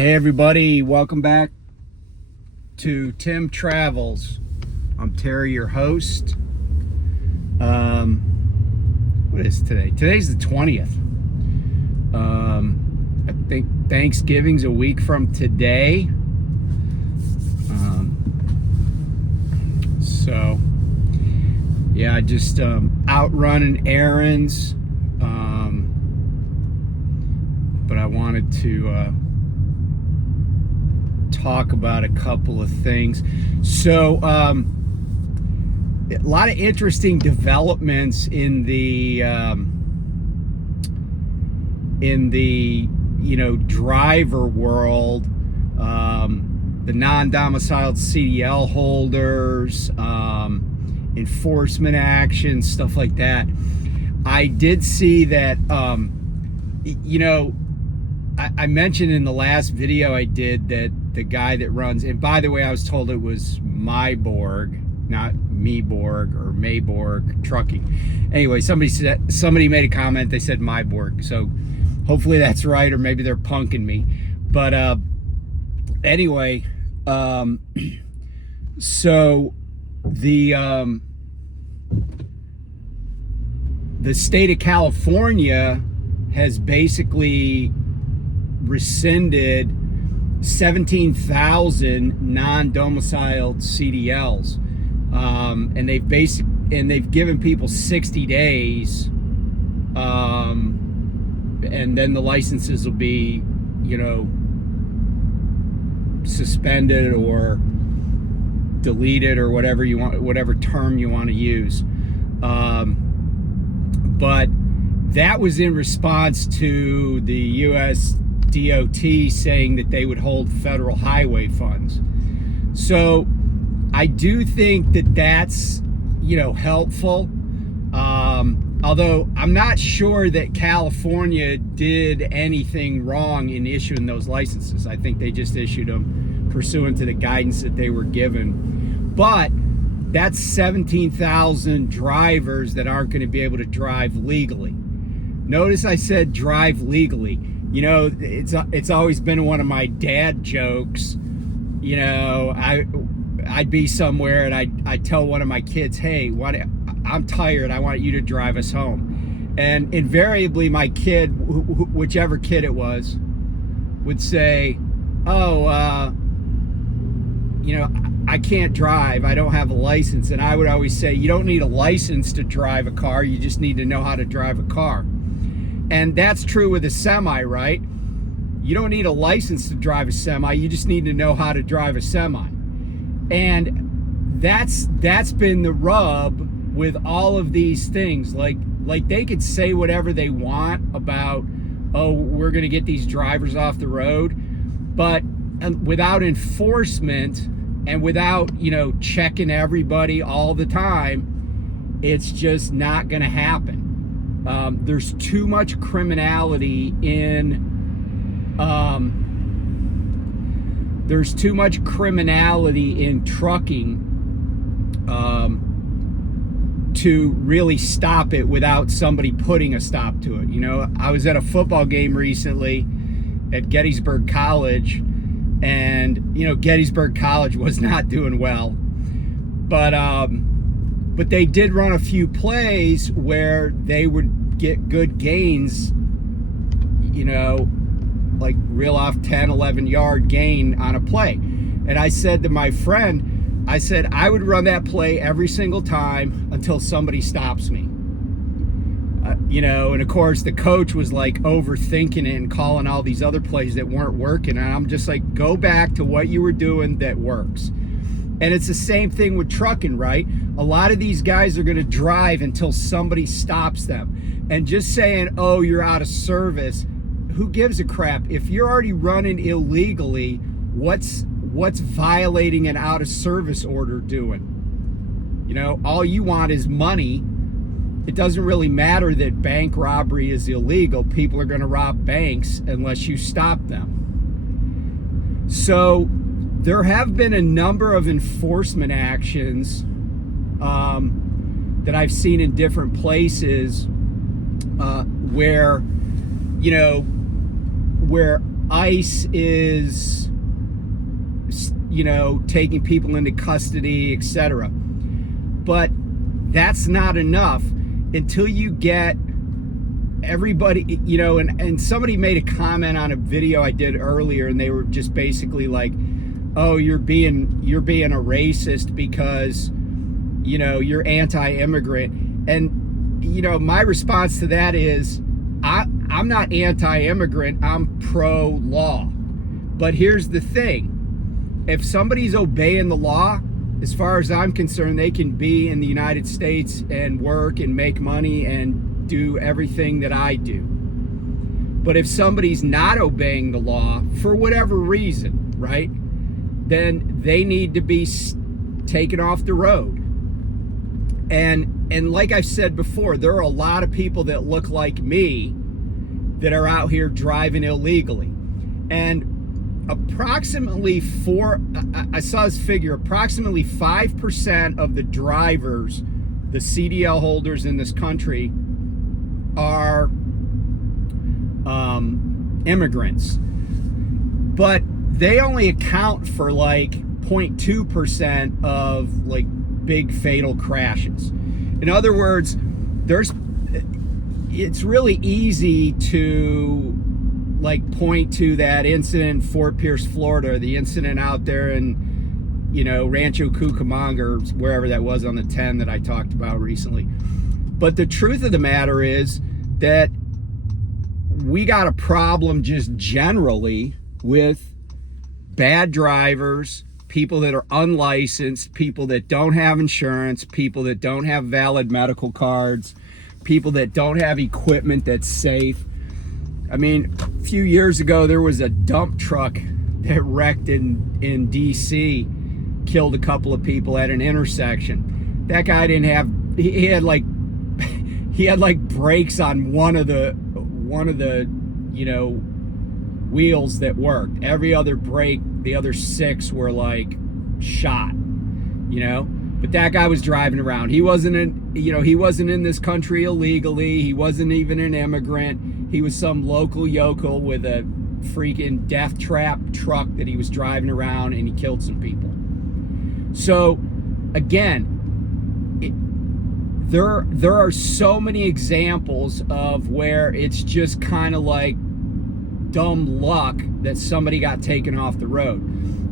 Hey everybody, welcome back to Tim Travels. I'm Terry, your host. What is today? Today's the 20th. I think Thanksgiving's a week from today. So yeah, I just out running errands. But I wanted to talk about a couple of things. So a lot of interesting developments in the driver world, the non-domiciled CDL holders, enforcement action, stuff like that. I did see that I mentioned in the last video I did that the guy that runs, and by the way, I was told it was Myborg, not Meborg or Mayborg Trucking. Anyway, somebody made a comment. They said Myborg, so hopefully that's right, or maybe they're punking me. But anyway, so the state of California has basically rescinded 17,000 non-domiciled CDLs, and they've given people 60 days, and then the licenses will be, suspended or deleted or whatever you want, whatever term you want to use. But that was in response to the U.S. DOT saying that they would hold federal highway funds. So I do think that that's, helpful. Although I'm not sure that California did anything wrong in issuing those licenses. I think they just issued them pursuant to the guidance that they were given. But that's 17,000 drivers that aren't going to be able to drive legally. Notice I said drive legally. It's always been one of my dad jokes. I'd be somewhere and I'd tell one of my kids, hey, I'm tired, I want you to drive us home. And invariably my kid, whichever kid it was, would say, I can't drive, I don't have a license. And I would always say, you don't need a license to drive a car, you just need to know how to drive a car. And that's true with a semi, right? You don't need a license to drive a semi, you just need to know how to drive a semi. And that's been the rub with all of these things. Like they could say whatever they want about, we're gonna get these drivers off the road, but without enforcement and without, checking everybody all the time, it's just not gonna happen. There's too much criminality in trucking to really stop it without somebody putting a stop to it. I was at a football game recently at Gettysburg College, and Gettysburg College was not doing well, but they did run a few plays where they would get good gains, like reel off 10, 11 yard gain on a play. And I said to my friend, I would run that play every single time until somebody stops me. And of course the coach was like overthinking it and calling all these other plays that weren't working. And I'm just like, go back to what you were doing that works. And it's the same thing with trucking, right? A lot of these guys are going to drive until somebody stops them. And just saying, oh, you're out of service, who gives a crap? If you're already running illegally, what's violating an out of service order doing? All you want is money. It doesn't really matter that bank robbery is illegal. People are going to rob banks unless you stop them. So there have been a number of enforcement actions that I've seen in different places where where ICE is, you know, taking people into custody, etc. But that's not enough until you get everybody, you know, and somebody made a comment on a video I did earlier, and they were just basically like, oh, you're being a racist because, you know, you're anti-immigrant. And, you know, my response to that is, I'm not anti-immigrant, I'm pro-law. But here's the thing. If somebody's obeying the law, as far as I'm concerned, they can be in the United States and work and make money and do everything that I do. But if somebody's not obeying the law for whatever reason, right, then they need to be taken off the road. And like I've said before, there are a lot of people that look like me that are out here driving illegally. And approximately I saw this figure, approximately 5% of the drivers, the CDL holders in this country, are immigrants. But they only account for like 0.2% of like big fatal crashes. In other words, it's really easy to like point to that incident in Fort Pierce, Florida, the incident out there in, you know, Rancho Cucamonga, or wherever that was on the 10 that I talked about recently. But the truth of the matter is that we got a problem just generally with bad drivers, people that are unlicensed, people that don't have insurance, people that don't have valid medical cards, people that don't have equipment that's safe. I mean, a few years ago, there was a dump truck that wrecked in DC, killed a couple of people at an intersection. That guy didn't have, he had like brakes on one of the, you know, wheels that worked. Every other brake, the other 6 were like shot, you know. But that guy was driving around. He wasn't in this country illegally. He wasn't even an immigrant. He was some local yokel with a freaking death trap truck that he was driving around, and he killed some people. So again, there are so many examples of where it's just kind of like dumb luck that somebody got taken off the road.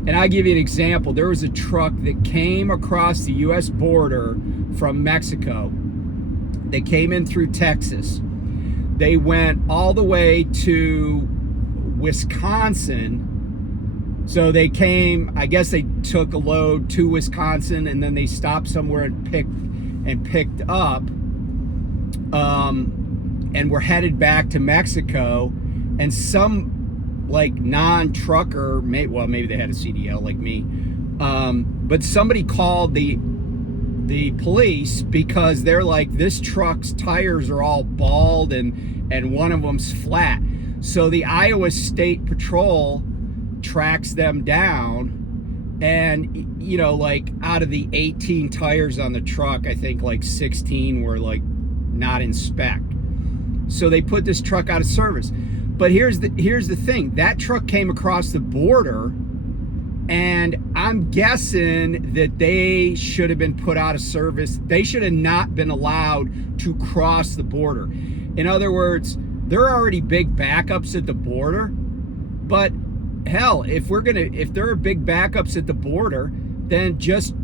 And I'll give you an example. There was a truck that came across the U.S. border from Mexico. They came in through Texas. They went all the way to Wisconsin. So they came, I guess they took a load to Wisconsin, and then they stopped somewhere and picked up, and were headed back to Mexico. And some like non-trucker, maybe they had a CDL like me, but somebody called the police because they're like, this truck's tires are all bald and one of them's flat. So the Iowa State Patrol tracks them down, and, you know, like out of the 18 tires on the truck, I think like 16 were like not in spec. So they put this truck out of service. But here's the thing. That truck came across the border, and I'm guessing that they should have been put out of service. They should have not been allowed to cross the border. In other words, there are already big backups at the border. But hell, if there are big backups at the border, then just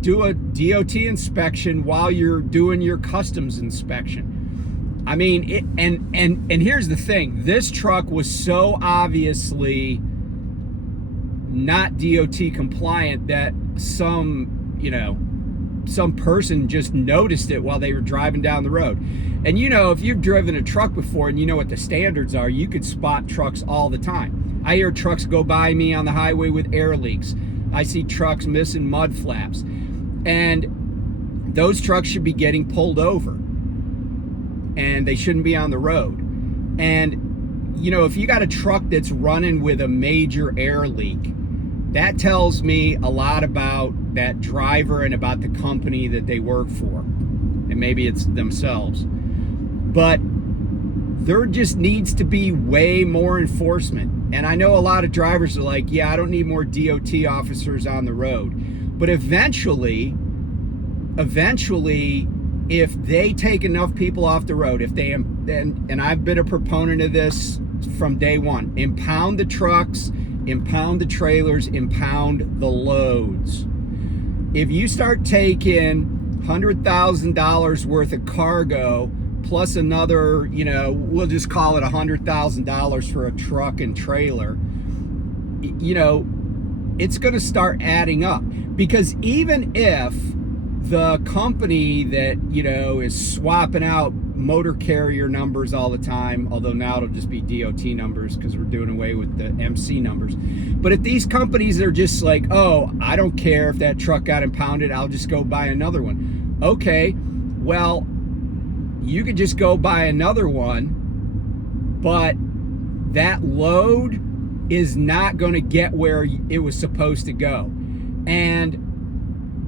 do a DOT inspection while you're doing your customs inspection. I mean, and here's the thing. This truck was so obviously not DOT compliant that some person just noticed it while they were driving down the road. And, you know, if you've driven a truck before and you know what the standards are, you could spot trucks all the time. I hear trucks go by me on the highway with air leaks. I see trucks missing mud flaps. And those trucks should be getting pulled over, and they shouldn't be on the road. And, you know, if you got a truck that's running with a major air leak, that tells me a lot about that driver and about the company that they work for. And maybe it's themselves. But there just needs to be way more enforcement. And I know a lot of drivers are like, yeah, I don't need more DOT officers on the road. But eventually, if they take enough people off the road, if they, and I've been a proponent of this from day one, impound the trucks, impound the trailers, impound the loads. If you start taking $100,000 worth of cargo plus another, we'll just call it $100,000 for a truck and trailer, it's going to start adding up. Because even if the company that, is swapping out motor carrier numbers all the time, although now it'll just be DOT numbers because we're doing away with the MC numbers. But if these companies are just like, oh, I don't care if that truck got impounded, I'll just go buy another one. Okay, well, you could just go buy another one, but that load is not going to get where it was supposed to go. And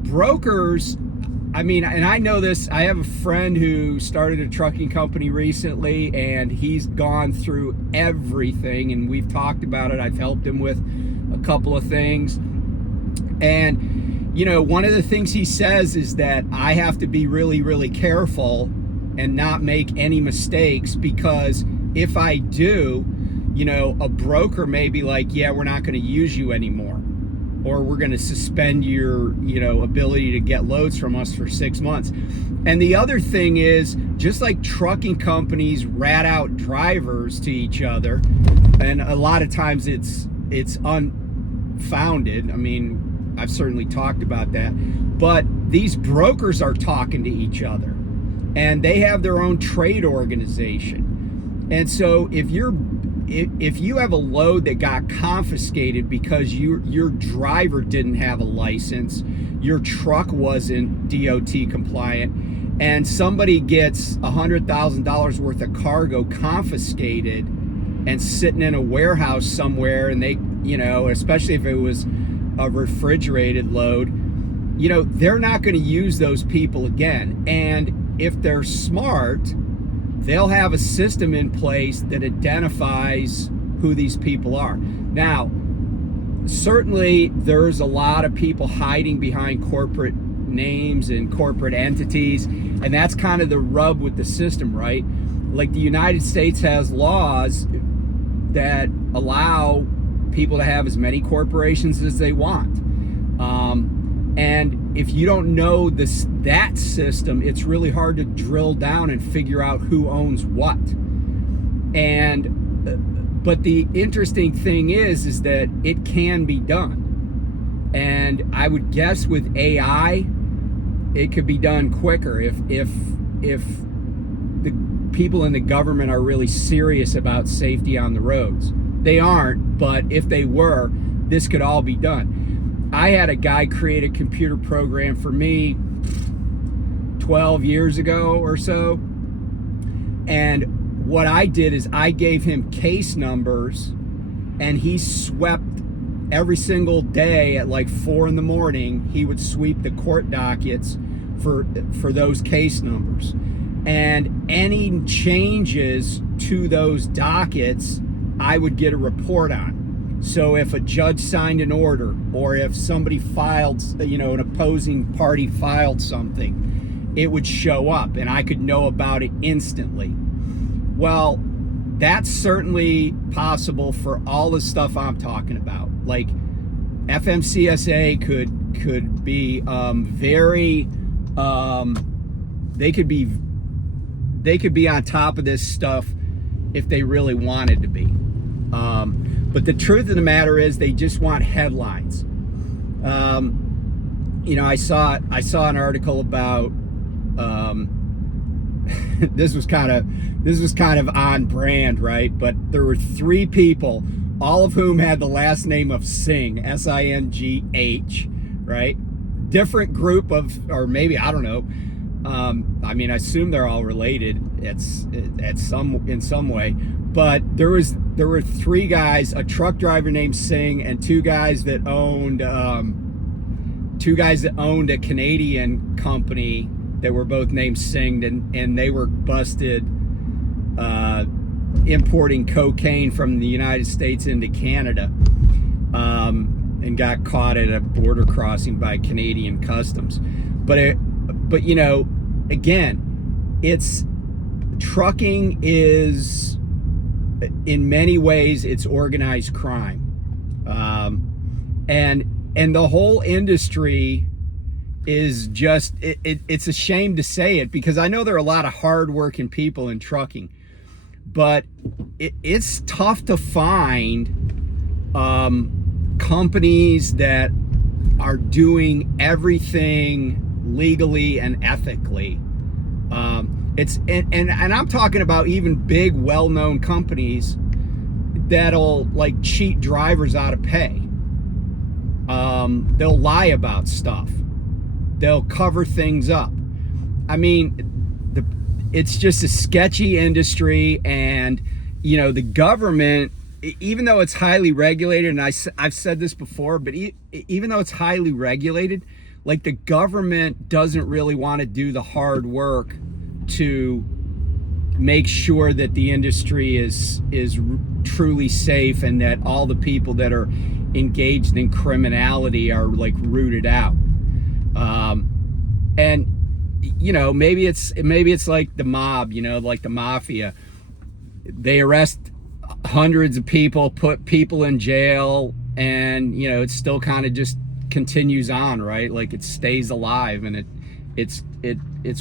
brokers, and I know this, I have a friend who started a trucking company recently, and he's gone through everything, and we've talked about it. I've helped him with a couple of things. And, one of the things he says is that I have to be really, really careful and not make any mistakes, because if I do, a broker may be like, yeah, we're not going to use you anymore, or we're going to suspend your, ability to get loads from us for 6 months. And the other thing is, just like trucking companies rat out drivers to each other, and a lot of times it's unfounded. I've certainly talked about that, but these brokers are talking to each other, and they have their own trade organization. And so if you have a load that got confiscated because your driver didn't have a license, your truck wasn't DOT compliant, and somebody gets $100,000 worth of cargo confiscated and sitting in a warehouse somewhere, and they, especially if it was a refrigerated load, they're not going to use those people again. And if they're smart, they'll have a system in place that identifies who these people are. Now, certainly there's a lot of people hiding behind corporate names and corporate entities, and that's kind of the rub with the system, right? Like the United States has laws that allow people to have as many corporations as they want. And if you don't know that system, it's really hard to drill down and figure out who owns what. But the interesting thing is that it can be done. And I would guess with AI, it could be done quicker if the people in the government are really serious about safety on the roads. They aren't, but if they were, this could all be done. I had a guy create a computer program for me 12 years ago or so. And what I did is I gave him case numbers, and he swept every single day at like 4 a.m. He would sweep the court dockets for those case numbers. And any changes to those dockets, I would get a report on. So if a judge signed an order, or if somebody filed, an opposing party filed something, it would show up and I could know about it instantly. Well, that's certainly possible for all the stuff I'm talking about. Like FMCSA could be very, they could be on top of this stuff if they really wanted to be. But the truth of the matter is, they just want headlines. I saw an article about this was kind of on brand, right? But there were 3 people, all of whom had the last name of Singh, S-I-N-G-H, right? Different group of, or maybe, I don't know. I assume they're all related. In some way. But there were 3 guys, a truck driver named Singh, and 2 guys that owned a Canadian company that were both named Singh, and they were busted importing cocaine from the United States into Canada, and got caught at a border crossing by Canadian customs. But you know, again, trucking is, in many ways, it's organized crime, and the whole industry is just, it's a shame to say it, because I know there are a lot of hardworking people in trucking, but it's tough to find companies that are doing everything legally and ethically. And I'm talking about even big, well-known companies that'll like cheat drivers out of pay. They'll lie about stuff. They'll cover things up. I mean, it's just a sketchy industry, and you know, the government, even though it's highly regulated, and I've said this before, but even though it's highly regulated, like, the government doesn't really want to do the hard work to make sure that the industry is truly safe, and that all the people that are engaged in criminality are like rooted out. And you know, maybe it's like the mob, you know, like the mafia. They arrest hundreds of people, put people in jail, and you know, it still kind of just continues on, right? Like, it stays alive, and it's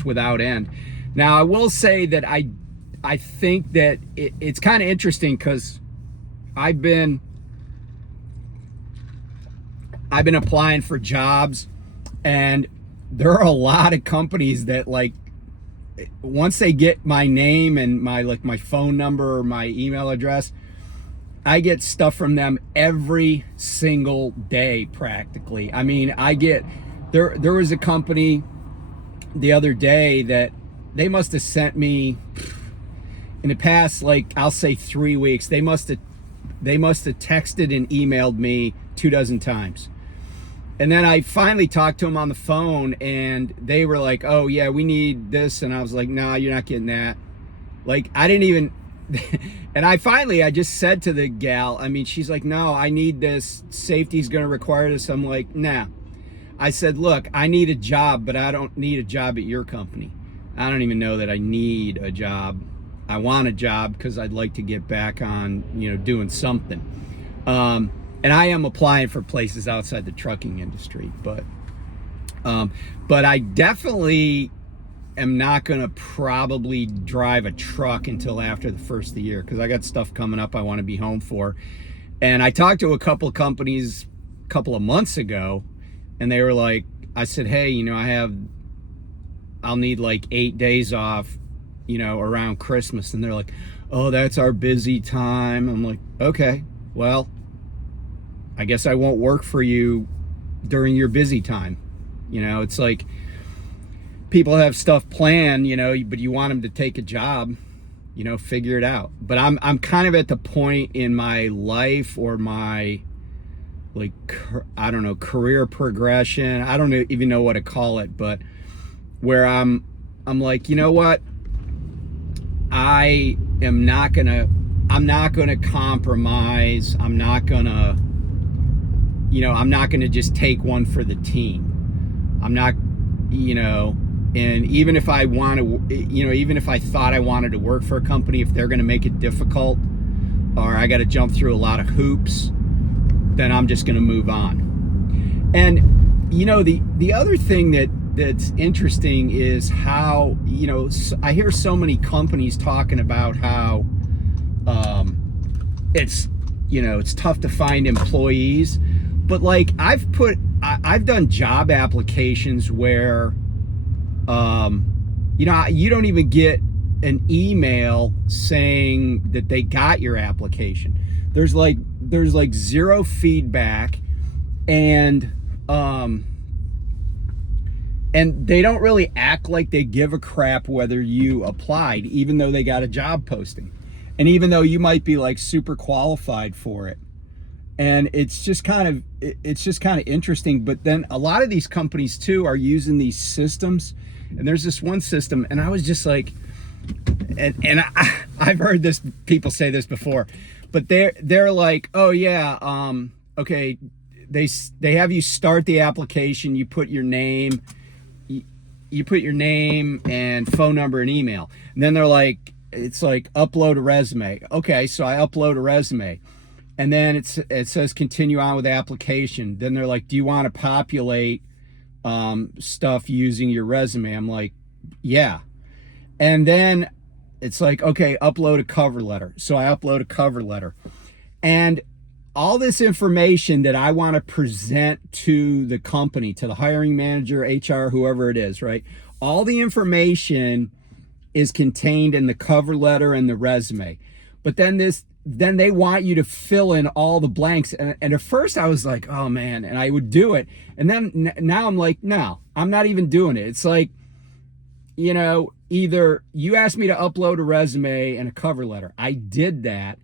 without end. Now, I will say that I think that it's kind of interesting, because I've been applying for jobs, and there are a lot of companies that, like, once they get my name and my phone number or my email address, I get stuff from them every single day practically. I mean, there was a company the other day that they must have sent me, in the past, like, I'll say 3 weeks, they must have texted and emailed me 24 times. And then I finally talked to them on the phone, and they were like, oh yeah, we need this. And I was like, nah, you're not getting that. Like, I didn't even, and I just said to the gal, I mean, she's like, no, I need this, safety's gonna require this. I'm like, nah. I said, look, I need a job, but I don't need a job at your company. I don't even know that I need a job. I want a job because I'd like to get back on, you know, doing something. And I am applying for places outside the trucking industry, but I definitely am not going to probably drive a truck until after the first of the year, because I got stuff coming up I want to be home for. And I talked to a couple of companies a couple of months ago, and they were like, I said, hey, you know, I'll need like 8 days off, you know, around Christmas. And they're like, oh, that's our busy time. I'm like, okay, well, I guess I won't work for you during your busy time. You know, it's like people have stuff planned, you know, but you want them to take a job, you know, figure it out. But I'm kind of at the point in my life, or my, like, I don't know, career progression, I don't even know what to call it, but where I'm like, you know what, I'm not gonna compromise. I'm not gonna just take one for the team. I'm not, you know, and even if I want to, you know, even if I thought I wanted to work for a company, if they're going to make it difficult, or I got to jump through a lot of hoops, then I'm just going to move on. And, you know, the other thing that's interesting is how, you know, I hear so many companies talking about how it's, you know, it's tough to find employees. But like, I've done job applications where, you know, you don't even get an email saying that they got your application. There's like zero feedback, and they don't really act like they give a crap whether you applied, even though they got a job posting, and even though you might be like super qualified for it. And it's just kind of interesting. But then a lot of these companies too are using these systems, and there's this one system, and I was just like, I've heard this, people say this before, but they're like, oh yeah, okay, they have you start the application, you put your name, you put your name and phone number and email, and then they're like, it's like upload a resume. Okay, so I upload a resume, and then it says continue on with the application. Then they're like, do you want to populate stuff using your resume? I'm like, yeah. And then it's like, okay, upload a cover letter. So I upload a cover letter, and all this information that I want to present to the company, to the hiring manager, HR, whoever it is, right? All the information is contained in the cover letter and the resume. But then they want you to fill in all the blanks. And at first I was like, oh man, and I would do it. And then now I'm like, no, I'm not even doing it. It's like, you know, either you asked me to upload a resume and a cover letter. I did that.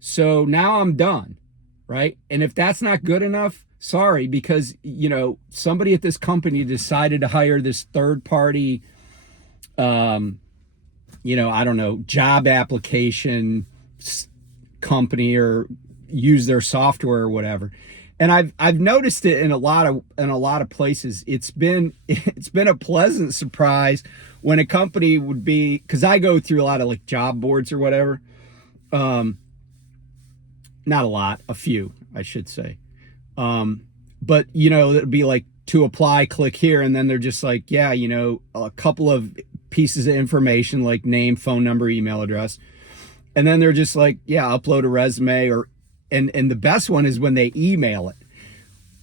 So now I'm done, right? And if that's not good enough, sorry, because, you know, somebody at this company decided to hire this third party, you know, I don't know, job application company, or use their software or whatever. And I've noticed it in a lot of places. It's been a pleasant surprise when a company would be, because I go through a lot of like job boards or whatever. Not a lot, a few, I should say. But you know, it'd be like to apply, click here, and then they're just like, yeah, you know, a couple of pieces of information like name, phone number, email address. And then they're just like, yeah, upload a resume, or and the best one is when they email it.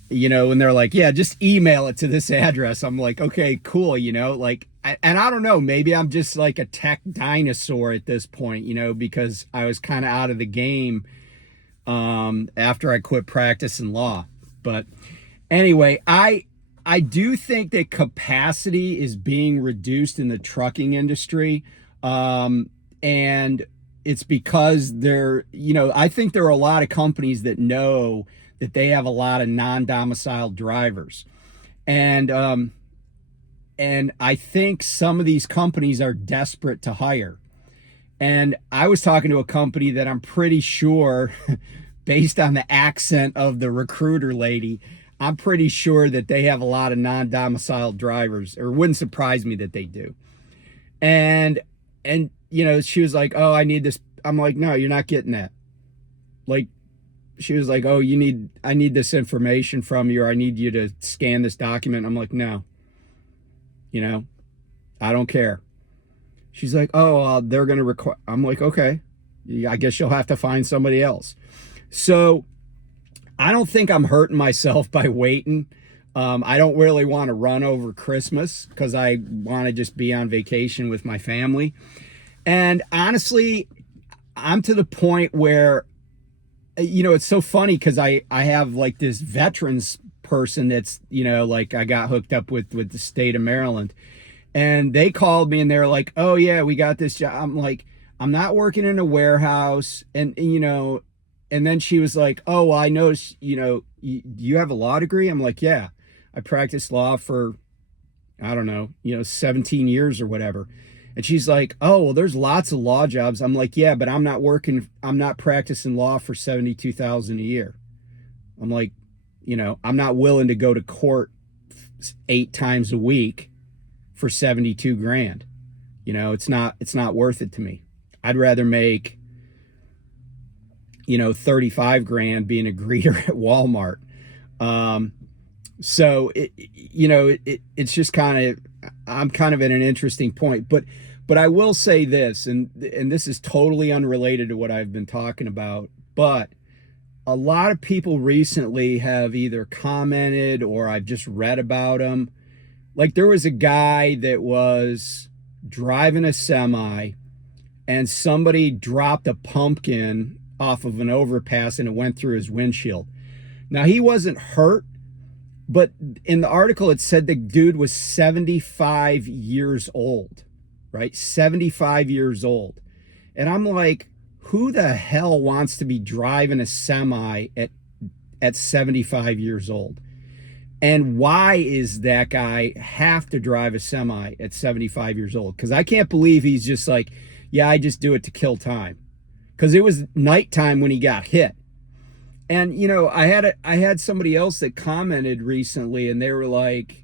You know, and they're like, yeah, just email it to this address. I'm like, okay, cool, you know, like, and I don't know, maybe I'm just like a tech dinosaur at this point, you know, because I was kind of out of the game after I quit practicing law. But anyway, I do think that capacity is being reduced in the trucking industry. And it's because you know, I think there are a lot of companies that know that they have a lot of non-domiciled drivers. And I think some of these companies are desperate to hire. And I was talking to a company that I'm pretty sure, based on the accent of the recruiter lady, I'm pretty sure that they have a lot of non-domiciled drivers, or it wouldn't surprise me that they do. And you know, she was like, oh, I need this. I'm like, no, you're not getting that. Like, she was like, oh, I need this information from you, or I need you to scan this document. I'm like, no, you know, I don't care. She's like, oh, they're going to require. I'm like, okay, I guess you'll have to find somebody else. So I don't think I'm hurting myself by waiting. I don't really want to run over Christmas because I want to just be on vacation with my family. And honestly, I'm to the point where, you know, it's so funny because I have like this veterans person that's, you know, like I got hooked up with the state of Maryland, and they called me and they're like, oh yeah, we got this job. I'm like, I'm not working in a warehouse. And you know, and then she was like, oh, well, I noticed, you know, you have a law degree. I'm like, yeah, I practiced law for, I don't know, you know, 17 years or whatever. And she's like, oh, well, there's lots of law jobs. I'm like, yeah, but I'm not practicing law for $72,000 a year. I'm like, you know, I'm not willing to go to court 8 times a week for 72 grand. You know, it's not worth it to me. I'd rather make, you know, 35 grand being a greeter at Walmart. So it's just kind of, I'm kind of at an interesting point, but I will say this, and this is totally unrelated to what I've been talking about, but a lot of people recently have either commented or I've just read about them. Like, there was a guy that was driving a semi and somebody dropped a pumpkin off of an overpass and it went through his windshield. Now, he wasn't hurt, but in the article, it said the dude was 75 years old, right? 75 years old. And I'm like, who the hell wants to be driving a semi at 75 years old? And why is that guy have to drive a semi at 75 years old? Because I can't believe he's just like, yeah, I just do it to kill time. Because it was nighttime when he got hit. And I had somebody else that commented recently, and they were like,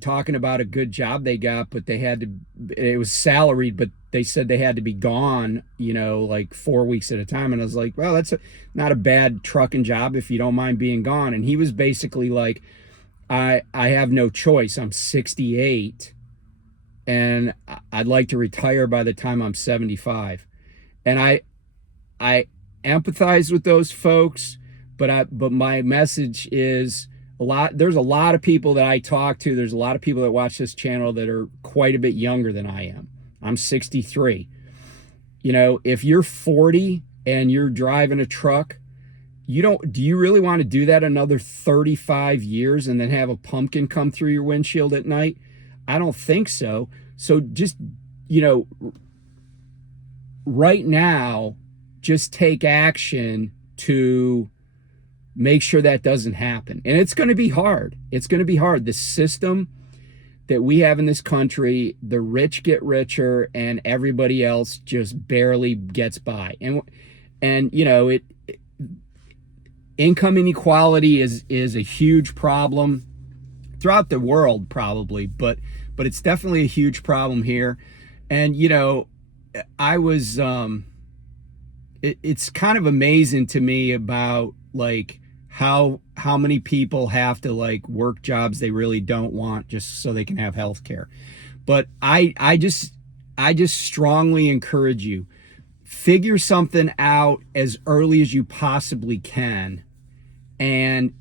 talking about a good job they got, but it was salaried, but they said they had to be gone, like 4 weeks at a time. And I was like, well, that's not a bad trucking job if you don't mind being gone. And he was basically like, I have no choice. I'm 68 and I'd like to retire by the time I'm 75. And I empathize with those folks, but my message is, there's a lot of people that I talk to, there's a lot of people that watch this channel that are quite a bit younger than I am. I'm 63. If you're 40 and you're driving a truck, do you really want to do that another 35 years and then have a pumpkin come through your windshield at night? I don't think so. So just, right now, just take action to make sure that doesn't happen. And it's going to be hard. It's going to be hard. The system that we have in this country, the rich get richer and everybody else just barely gets by. And income inequality is a huge problem throughout the world probably, but it's definitely a huge problem here. And I was it's kind of amazing to me about like how many people have to like work jobs they really don't want just so they can have health care. But I just strongly encourage you, figure something out as early as you possibly can, and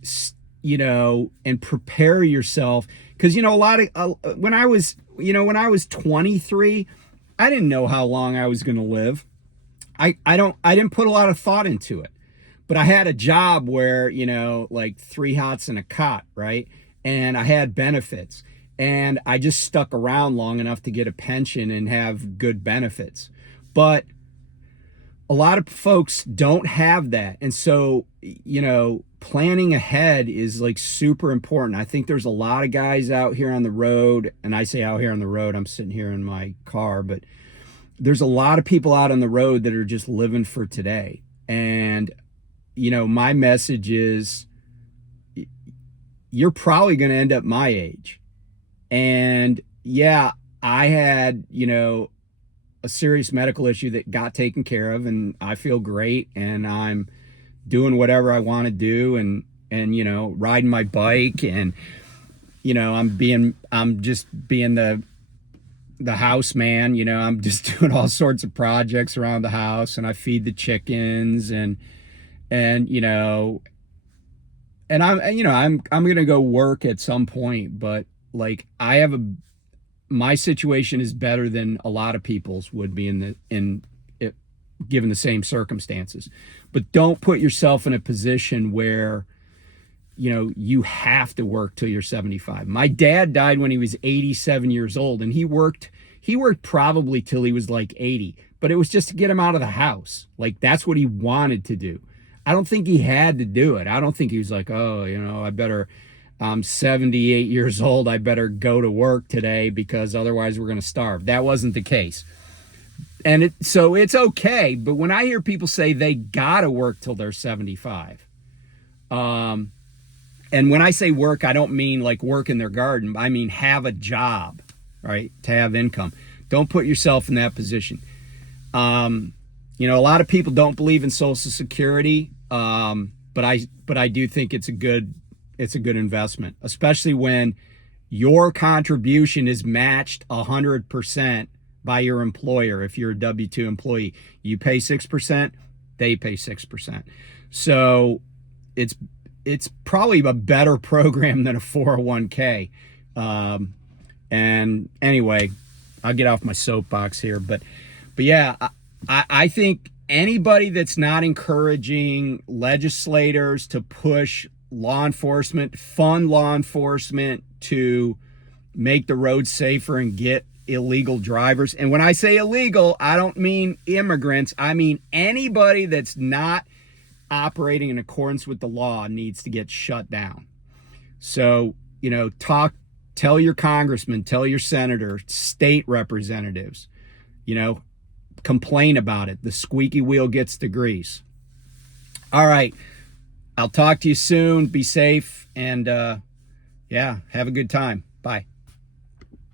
and prepare yourself. Because a lot of when I was 23, I didn't know how long I was going to live. I didn't put a lot of thought into it. But I had a job where, like 3 hots and a cot, right? And I had benefits. And I just stuck around long enough to get a pension and have good benefits. But a lot of folks don't have that. And so, planning ahead is like super important. I think there's a lot of guys out here on the road, and I say out here on the road, I'm sitting here in my car, but there's a lot of people out on the road that are just living for today. And my message is, you're probably going to end up my age. And yeah, I had, a serious medical issue that got taken care of, and I feel great, and I'm doing whatever I want to do, and riding my bike, and I'm just being the house man. I'm just doing all sorts of projects around the house, and I feed the chickens, and I'm going to go work at some point, but like my situation is better than a lot of people's would be given the same circumstances. But don't put yourself in a position where you have to work till you're 75. My dad died when he was 87 years old, and he worked probably till he was like 80, but it was just to get him out of the house. Like, that's what he wanted to do. I don't think he had to do it. I don't think he was like, I'm 78 years old, I better go to work today because otherwise we're going to starve. That wasn't the case. And so it's okay. But when I hear people say they got to work till they're 75, and when I say work, I don't mean like work in their garden. I mean have a job, right? To have income. Don't put yourself in that position. A lot of people don't believe in Social Security, but I do think it's a good investment, especially when your contribution is matched 100% by your employer. If you're a W-2 employee, you pay 6%, they pay 6%. So it's probably a better program than a 401k. And anyway, I'll get off my soapbox here, but yeah, I think anybody that's not encouraging legislators to push law enforcement, fund law enforcement to make the roads safer and get illegal drivers. And when I say illegal, I don't mean immigrants. I mean anybody that's not operating in accordance with the law needs to get shut down. So, you know, tell your congressman, tell your senator, state representatives, you know, complain about it. The squeaky wheel gets the grease. All right. I'll talk to you soon. Be safe. And yeah, have a good time. Bye.